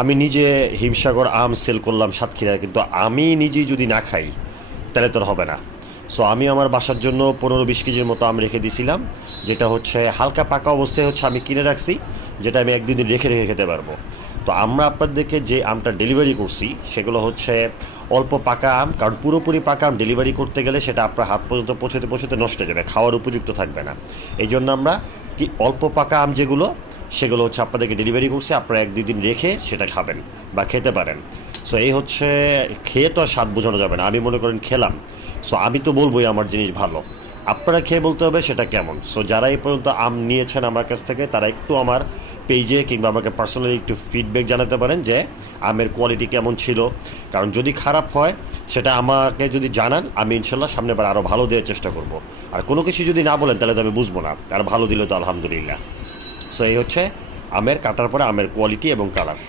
আমি নিজে হিমসাগর আম সেল করলাম সাতক্ষীরায়, কিন্তু আমি নিজেই যদি না খাই তাহলে তোর হবে না। সো আমি আমার বাসার জন্য 15-20 কেজির মতো আম রেখে দিয়েছিলাম, যেটা হচ্ছে হালকা পাকা অবস্থায় হচ্ছে আমি কিনে রাখছি, যেটা আমি 1-2 দিন রেখে রেখে খেতে পারবো। তো আমরা আপনাদেরকে যে আমটা ডেলিভারি করছি সেগুলো হচ্ছে অল্প পাকা আম, কারণ পুরোপুরি পাকা আম ডেলিভারি করতে গেলে সেটা আপনার হাত পর্যন্ত পৌঁছতে পৌঁছতে নষ্ট হয়ে যাবে, খাওয়ার উপযুক্ত থাকবে না। এই জন্য আমরা কি অল্প পাকা আম যেগুলো, সেগুলো হচ্ছে আপনাদেরকে ডেলিভারি করছি, আপনারা 1-2 দিন রেখে সেটা খাবেন বা খেতে পারেন। সো এই হচ্ছে, খেয়ে তো আর স্বাদ বোঝানো যাবে না, আমি মনে করেন খেলাম, সো আমি তো বলবোই আমার জিনিস ভালো, আপনারা খেয়ে বলতে হবে সেটা কেমন। সো যারা এই পর্যন্ত আম নিয়েছেন আমার কাছ থেকে তারা একটু আমার পেজে কিংবা আমাকে পার্সোনালি একটু ফিডব্যাক জানাতে পারেন যে আমের কোয়ালিটি কেমন ছিল। কারণ যদি খারাপ হয় সেটা আমাকে যদি জানান, আমি ইনশাল্লাহ সামনেবার আরও ভালো দেওয়ার চেষ্টা করব। আর কোনো কিছু যদি না বলেন তাহলে তো আমি বুঝবো না, আর ভালো দিলে তো আলহামদুলিল্লাহ। সো এই হচ্ছে আমের কাটার পরে আমের কোয়ালিটি এবং কালার।